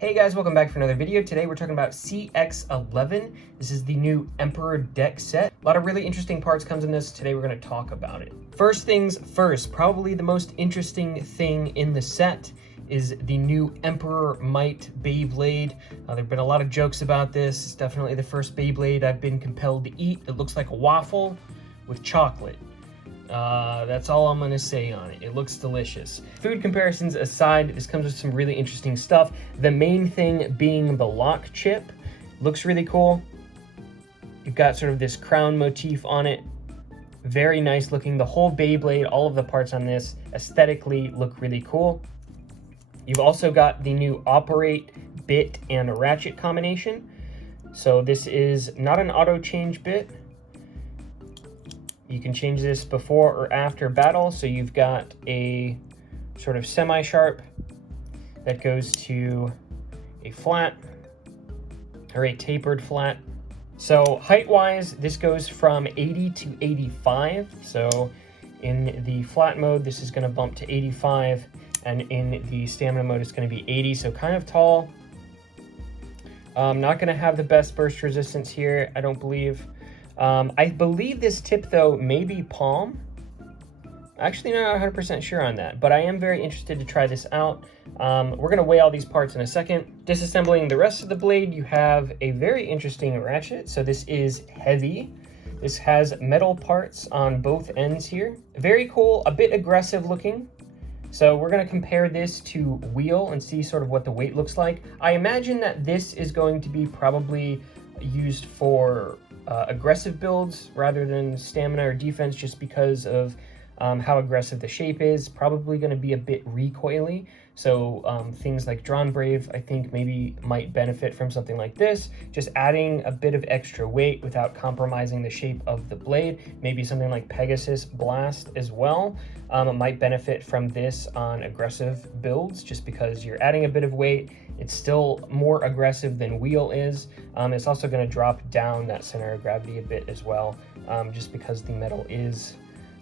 Hey guys, welcome back for another video. Today we're talking about CX-11. This is the new Emperor deck set. A lot of really interesting parts comes in this. Today we're going to talk about it. First things first, probably the most interesting thing in the set is the new EmperorMight Beyblade. There have been a lot of jokes about this. It's definitely the first Beyblade I've been compelled to eat. It looks like a waffle with chocolate. That's all I'm gonna say on it. It looks delicious. Food comparisons aside, this comes with some really interesting stuff. The main thing being the lock chip. Looks really cool. You've got sort of this crown motif on it. Very nice looking. The whole Beyblade, all of the parts on this aesthetically look really cool. You've also got the new operate bit and ratchet combination. So this is not an auto change bit. You can change this before or after battle. So you've got a sort of semi-sharp that goes to a flat or a tapered flat. So height-wise, this goes from 80 to 85. So in the flat mode, this is going to bump to 85, and in the stamina mode, it's going to be 80. So kind of tall. Not going to have the best burst resistance here, I don't believe. I believe this tip, though, may be palm. Actually, not 100% sure on that, but I am very interested to try this out. We're going to weigh all these parts in a second. Disassembling the rest of the blade, you have a very interesting ratchet. So this is heavy. This has metal parts on both ends here. Very cool, a bit aggressive looking. So we're going to compare this to wheel and see sort of what the weight looks like. I imagine that this is going to be probably used for aggressive builds rather than stamina or defense, just because of how aggressive the shape is. Probably going to be a bit recoily, so things like Drawn Brave I think maybe might benefit from something like this, just adding a bit of extra weight without compromising the shape of the blade. Maybe something like Pegasus Blast as well might benefit from this on aggressive builds, just because you're adding a bit of weight. It's still more aggressive than wheel is. It's also going to drop down that center of gravity a bit as well, just because the metal is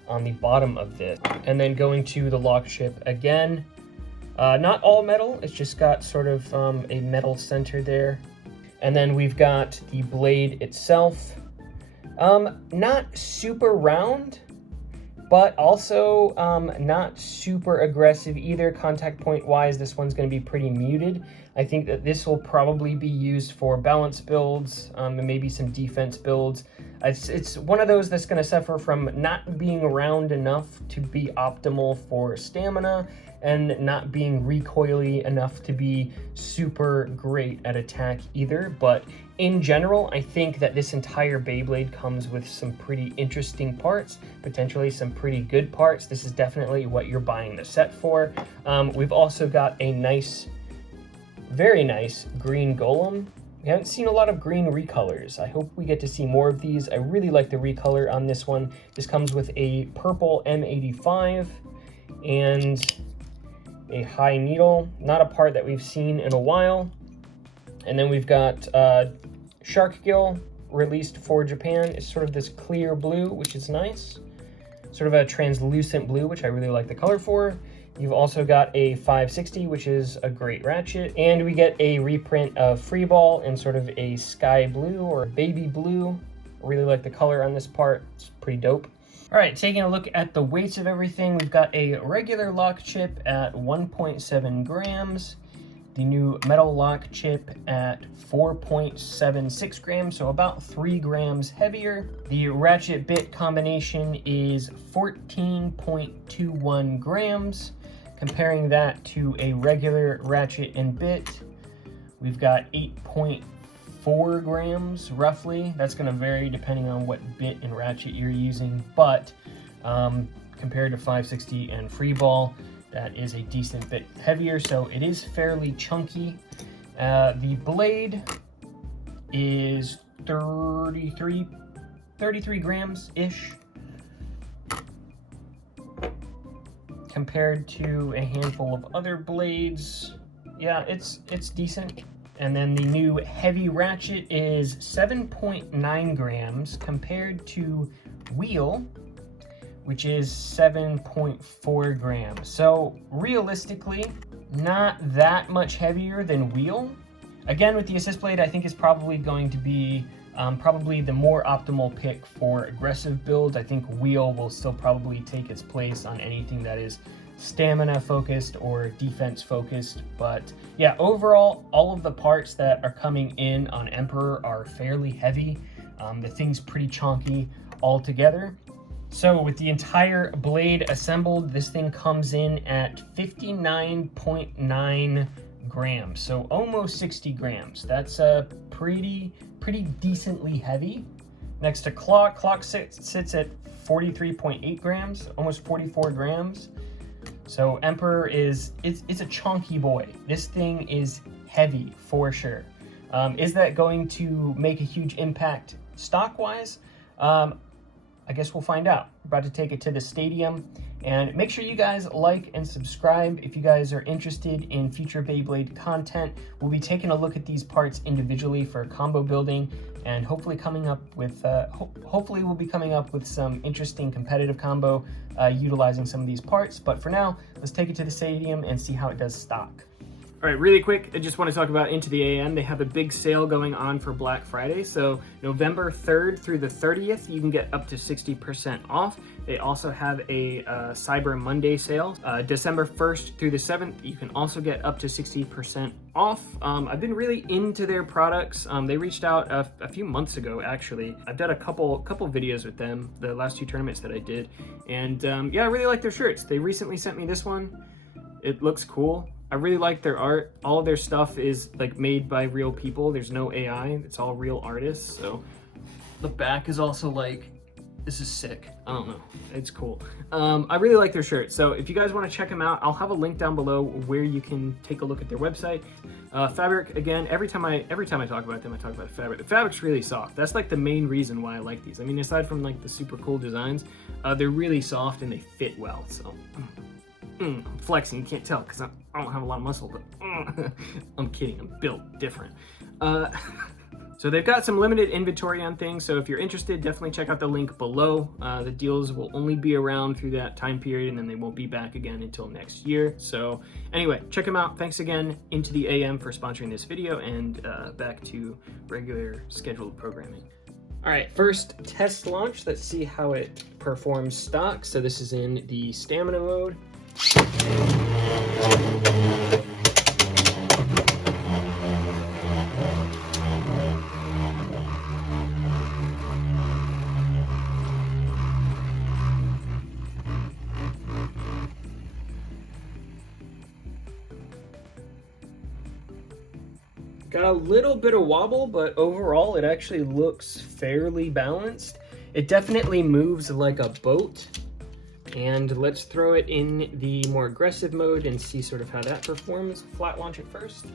on the bottom of this. And then going to the lock chip again, not all metal, it's just got sort of a metal center there. And then we've got the blade itself, not super round, but also not super aggressive either. Contact point wise, this one's going to be pretty muted. I think that this will probably be used for balance builds and maybe some defense builds. It's one of those that's going to suffer from not being round enough to be optimal for stamina, and not being recoily enough to be super great at attack either. But in general, I think that this entire Beyblade comes with some pretty interesting parts, potentially some pretty good parts. This is definitely what you're buying the set for. We've also got a nice, very nice green golem. We haven't seen a lot of green recolors. I hope we get to see more of these. I really like the recolor on this one. This comes with a purple M85 and a high needle, not a part that we've seen in a while. And then we've got Shark Gill, released for Japan. It's sort of this clear blue, which is nice. Sort of a translucent blue, which I really like the color for. You've also got a 560, which is a great ratchet. And we get a reprint of Freeball in sort of a sky blue or baby blue. I really like the color on this part. It's pretty dope. All right, taking a look at the weights of everything, we've got a regular lock chip at 1.7 grams, the new metal lock chip at 4.76 grams, so about 3 grams heavier. The ratchet bit combination is 14.21 grams. Comparing that to a regular ratchet and bit, we've got 8.4 grams roughly. That's going to vary depending on what bit and ratchet you're using, but compared to 560 and Freeball, that is a decent bit heavier, so it is fairly chunky. The blade is 33 grams-ish, compared to a handful of other blades. Yeah, it's decent. And then the new heavy ratchet is 7.9 grams compared to wheel, which is 7.4 grams. So realistically, not that much heavier than Wheel. Again, with the assist blade, I think is probably going to be probably the more optimal pick for aggressive builds. I think Wheel will still probably take its place on anything that is stamina focused or defense focused. But yeah, overall, all of the parts that are coming in on Emperor are fairly heavy. The thing's pretty chunky altogether. So with the entire blade assembled, this thing comes in at 59.9 grams, so almost 60 grams. That's pretty decently heavy. Next to Clock sits at 43.8 grams, almost 44 grams. So Emperor it's a chunky boy. This thing is heavy for sure. Is that going to make a huge impact stock-wise? I guess we'll find out. We're about to take it to the stadium, and make sure you guys like and subscribe if you guys are interested in future Beyblade content. We'll be taking a look at these parts individually for combo building, and hopefully coming up with hopefully we'll be coming up with some interesting competitive combo utilizing some of these parts. But for now, let's take it to the stadium and see how it does stock. All right, really quick, I just want to talk about Into the AM. They have a big sale going on for Black Friday. So November 3rd through the 30th, you can get up to 60% off. They also have a Cyber Monday sale. December 1st through the 7th, you can also get up to 60% off. I've been really into their products. They reached out a few months ago, actually. I've done a couple videos with them, the last two tournaments that I did. And yeah, I really like their shirts. They recently sent me this one. It looks cool. I really like their art. All of their stuff is like made by real people. There's no AI. It's all real artists. So the back is also like, this is sick. I don't know. It's cool. I really like their shirt. So if you guys want to check them out, I'll have a link down below where you can take a look at their website. Fabric, again, every time I talk about them, I talk about the fabric. The fabric's really soft. That's like the main reason why I like these. I mean, aside from like the super cool designs, they're really soft and they fit well. So I'm flexing, you can't tell because I don't have a lot of muscle, but I'm kidding, I'm built different. So they've got some limited inventory on things, so if you're interested, definitely check out the link below. The deals will only be around through that time period, and then they won't be back again until next year. So anyway, check them out. Thanks again, Into the AM, for sponsoring this video, and back to regular scheduled programming. All right, first test launch. Let's see how it performs stock. So this is in the stamina mode. Got a little bit of wobble, but overall it actually looks fairly balanced. It definitely moves like a boat. And let's throw it in the more aggressive mode and see sort of how that performs. Flat launch it first.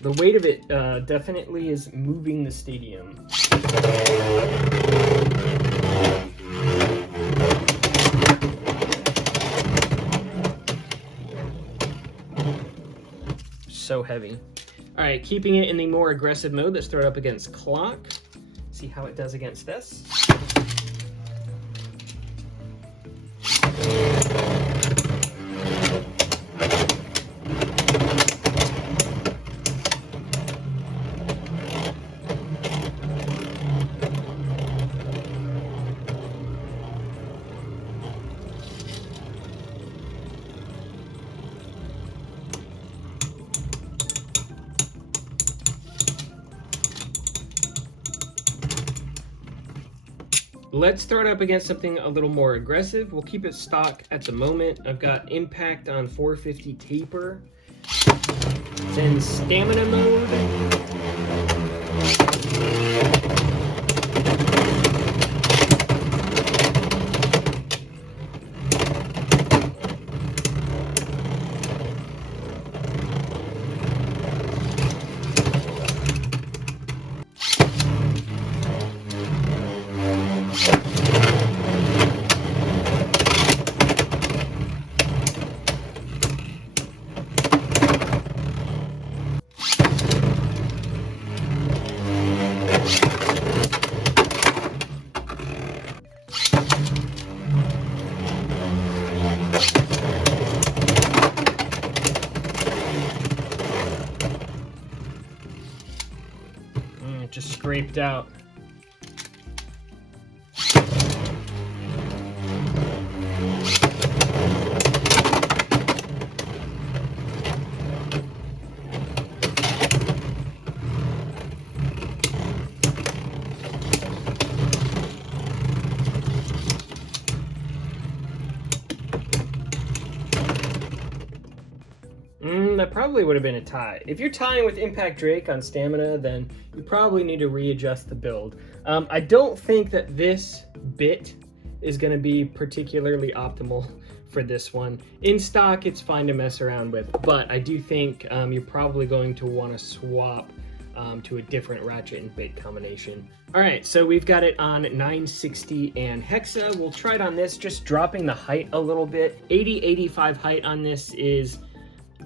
The weight of it definitely is moving the stadium. So heavy. All right, keeping it in the more aggressive mode, let's throw it up against Clock. See how it does against this. Let's throw it up against something a little more aggressive. We'll keep it stock at the moment. I've got Impact on 450 taper. Then stamina mode. scraped out. That probably would have been a tie. If you're tying with Impact Drake on stamina, then you probably need to readjust the build. I don't think that this bit is going to be particularly optimal for this one. In stock, it's fine to mess around with, but I do think you're probably going to want to swap to a different ratchet and bit combination. All right, so we've got it on 960 and Hexa. We'll try it on this, just dropping the height a little bit. 80-85 height on this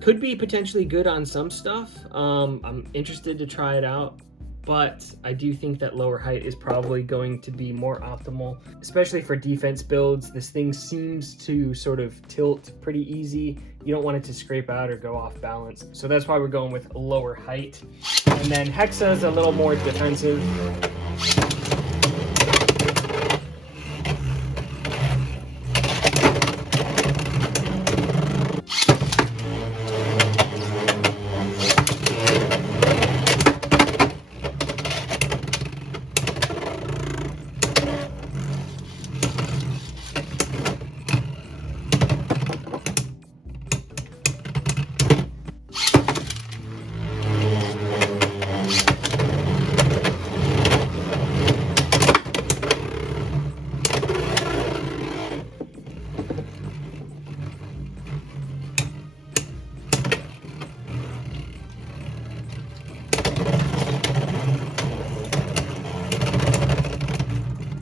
could be potentially good on some stuff. I'm interested to try it out, but I do think that lower height is probably going to be more optimal, especially for defense builds. This thing seems to sort of tilt pretty easy. You don't want it to scrape out or go off balance. So that's why we're going with lower height. And then Hexa is a little more defensive.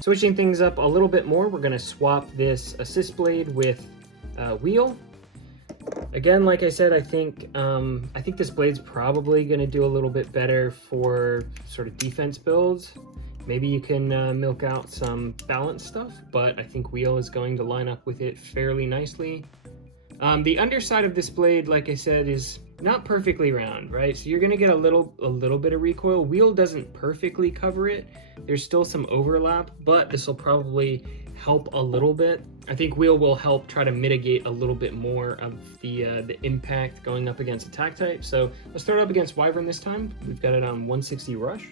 Switching things up a little bit more, we're going to swap this assist blade with wheel. Again, like I said, I think this blade's probably going to do a little bit better for sort of defense builds. Maybe you can milk out some balance stuff, but I think wheel is going to line up with it fairly nicely. The underside of this blade, like I said, is not perfectly round, right? So you're going to get a little bit of recoil. Wheel doesn't perfectly cover it. There's still some overlap, but this will probably help a little bit. I think wheel will help try to mitigate a little bit more of the impact going up against attack type. So let's start up against Wyvern this time. We've got it on 160 rush.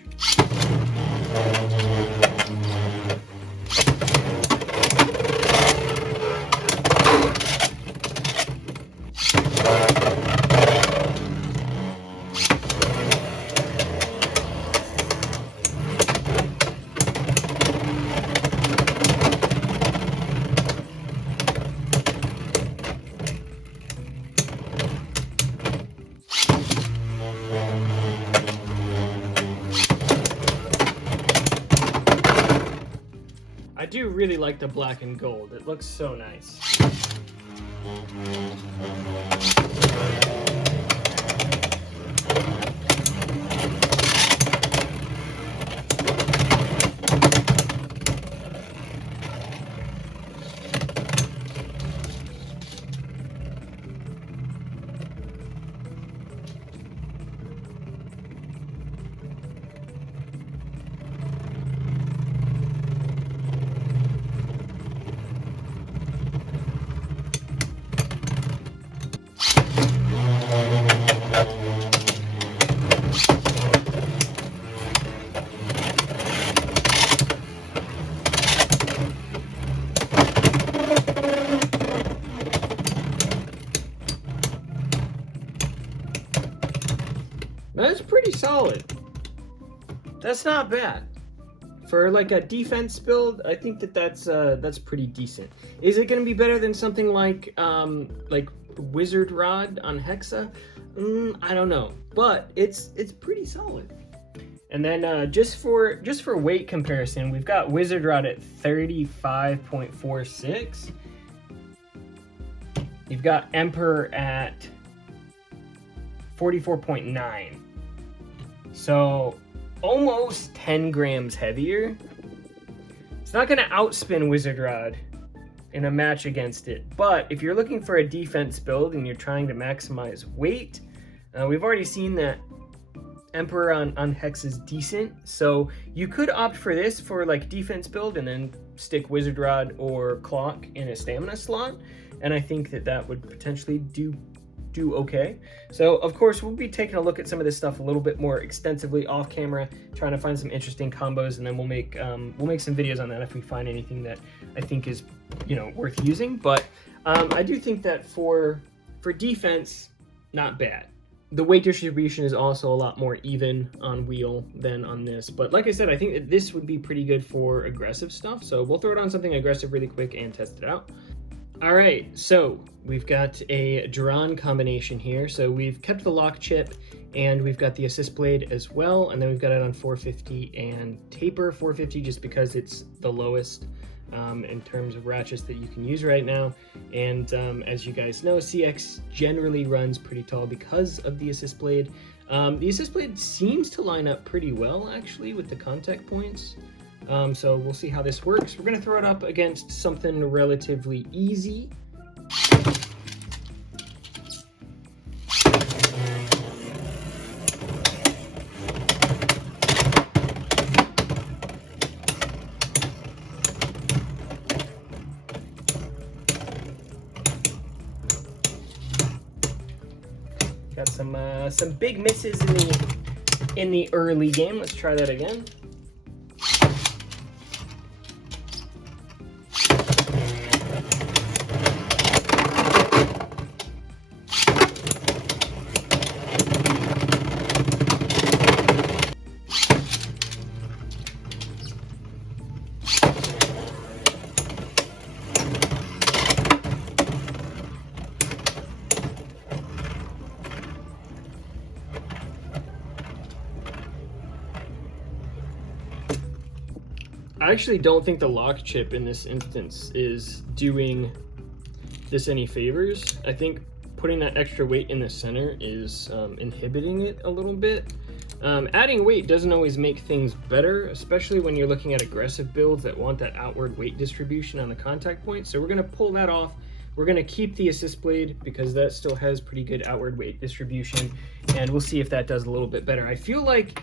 I do really like the black and gold. It looks so nice. That's pretty solid. That's not bad. For like a defense build, I think that's pretty decent. Is it going to be better than something like Wizard Rod on Hexa? I don't know, but it's pretty solid. And then just for weight comparison, we've got Wizard Rod at 35.46. You've got Emperor at 44.9. So almost 10 grams heavier. It's not going to outspin Wizard Rod in a match against it, but if you're looking for a defense build and you're trying to maximize weight, we've already seen that Emperor on Hex is decent, so you could opt for this for like defense build and then stick Wizard Rod or Clock in a stamina slot, and I think that would potentially do okay. So of course we'll be taking a look at some of this stuff a little bit more extensively off camera, trying to find some interesting combos, and then we'll make some videos on that if we find anything that I think is, you know, worth using. But I do think that for defense, not bad. The weight distribution is also a lot more even on wheel than on this. But like I said, I think that this would be pretty good for aggressive stuff. So we'll throw it on something aggressive really quick and test it out. All right, so we've got a drawn combination here. So we've kept the lock chip and we've got the assist blade as well. And then we've got it on 450 and taper 450 just because it's the lowest in terms of ratchets that you can use right now. And as you guys know, CX generally runs pretty tall because of the assist blade. The assist blade seems to line up pretty well actually with the contact points. So we'll see how this works. We're gonna throw it up against something relatively easy. Got some big misses in the early game. Let's try that again. I actually don't think the lock chip in this instance is doing this any favors. I think putting that extra weight in the center is inhibiting it a little bit. Adding weight doesn't always make things better, especially when you're looking at aggressive builds that want that outward weight distribution on the contact point. So we're gonna pull that off. We're gonna keep the assist blade because that still has pretty good outward weight distribution, and we'll see if that does a little bit better. I feel like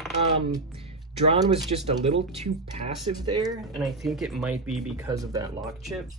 drawn was just a little too passive there, and I think it might be because of that lock chip.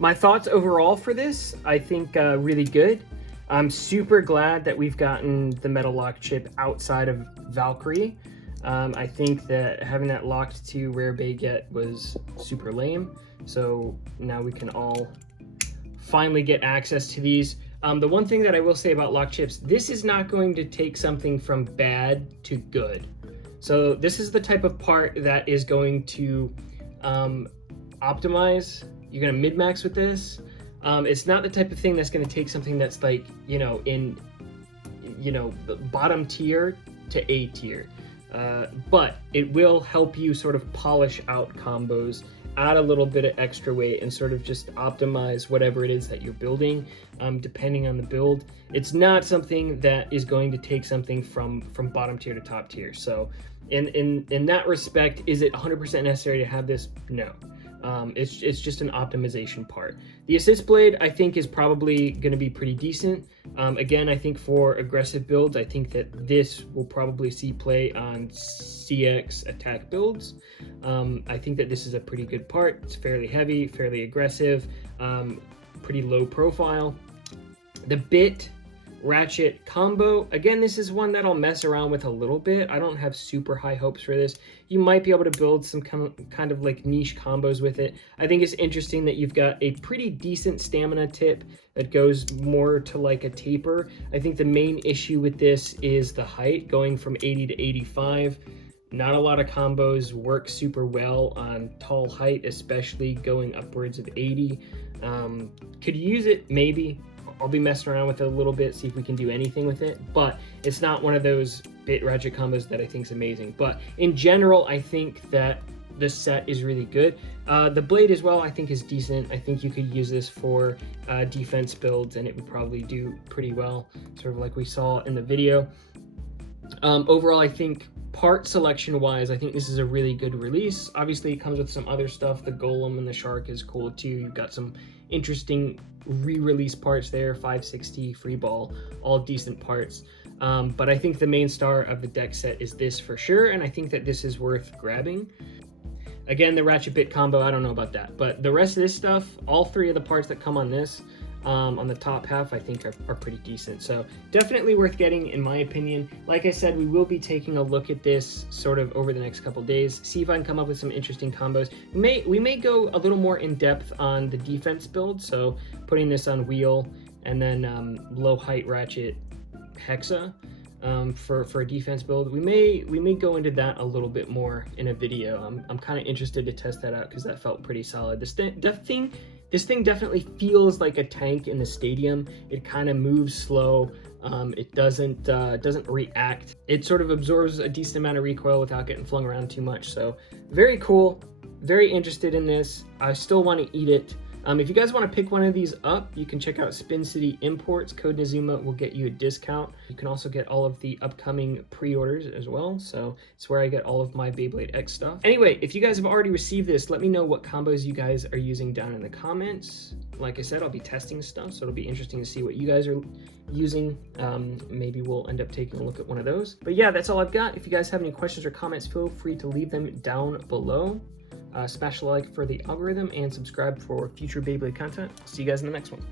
My thoughts overall for this, I think really good. I'm super glad that we've gotten the metal lock chip outside of Valkyrie. I think that having that locked to Rare Baguette was super lame. So now we can all finally get access to these. The one thing that I will say about lock chips, this is not going to take something from bad to good. So this is the type of part that is going to optimize. You're gonna min-max with this. It's not the type of thing that's gonna take something that's like, you know, in, you know, the bottom tier to A tier. But it will help you sort of polish out combos, add a little bit of extra weight, and sort of just optimize whatever it is that you're building, depending on the build. It's not something that is going to take something from bottom tier to top tier. So in that respect, is it 100% necessary to have this? No. It's just an optimization part. The assist blade, I think, is probably going to be pretty decent. Again, I think for aggressive builds, I think that this will probably see play on CX attack builds. I think that this is a pretty good part. It's fairly heavy, fairly aggressive, pretty low profile. The bit ratchet combo, again, this is one that I'll mess around with a little bit. I don't have super high hopes for this. You might be able to build some kind of like niche combos with it. I think it's interesting that you've got a pretty decent stamina tip that goes more to like a taper. I think the main issue with this is the height, going from 80 to 85. Not a lot of combos work super well on tall height, especially going upwards of 80. Could use it, maybe. I'll be messing around with it a little bit, see if we can do anything with it, but it's not one of those bit ratchet combos that I think is amazing. But in general, I think that this set is really good. The blade as well, I think, is decent. I think you could use this for defense builds and it would probably do pretty well, sort of like we saw in the video. Overall, I think part selection wise, I think this is a really good release. Obviously, it comes with some other stuff. The golem and the shark is cool too. You've got some interesting re-release parts there, 560, free ball, all decent parts. But I think the main star of the deck set is this for sure, and I think that this is worth grabbing. Again, the ratchet bit combo, I don't know about that, but the rest of this stuff, all three of the parts that come on this, on the top half, I think are pretty decent. So definitely worth getting, in my opinion. Like I said, we will be taking a look at this sort of over the next couple days, see if I can come up with some interesting combos. We may go a little more in depth on the defense build, so putting this on wheel and then low height ratchet hexa for a defense build. We may go into that a little bit more in a video. I'm kind of interested to test that out because that felt pretty solid. This thing definitely feels like a tank in the stadium. It kind of moves slow. It doesn't react. It sort of absorbs a decent amount of recoil without getting flung around too much. So very cool. Very interested in this. I still want to eat it. If you guys want to pick one of these up, you can check out Spin City Imports. Code Nazuma will get you a discount. You can also get all of the upcoming pre-orders as well. So it's where I get all of my Beyblade X stuff. Anyway, if you guys have already received this, let me know what combos you guys are using down in the comments. Like I said, I'll be testing stuff, so it'll be interesting to see what you guys are using. Maybe we'll end up taking a look at one of those. But yeah, that's all I've got. If you guys have any questions or comments, feel free to leave them down below. Smash the like for the algorithm and subscribe for future Beyblade content. See you guys in the next one.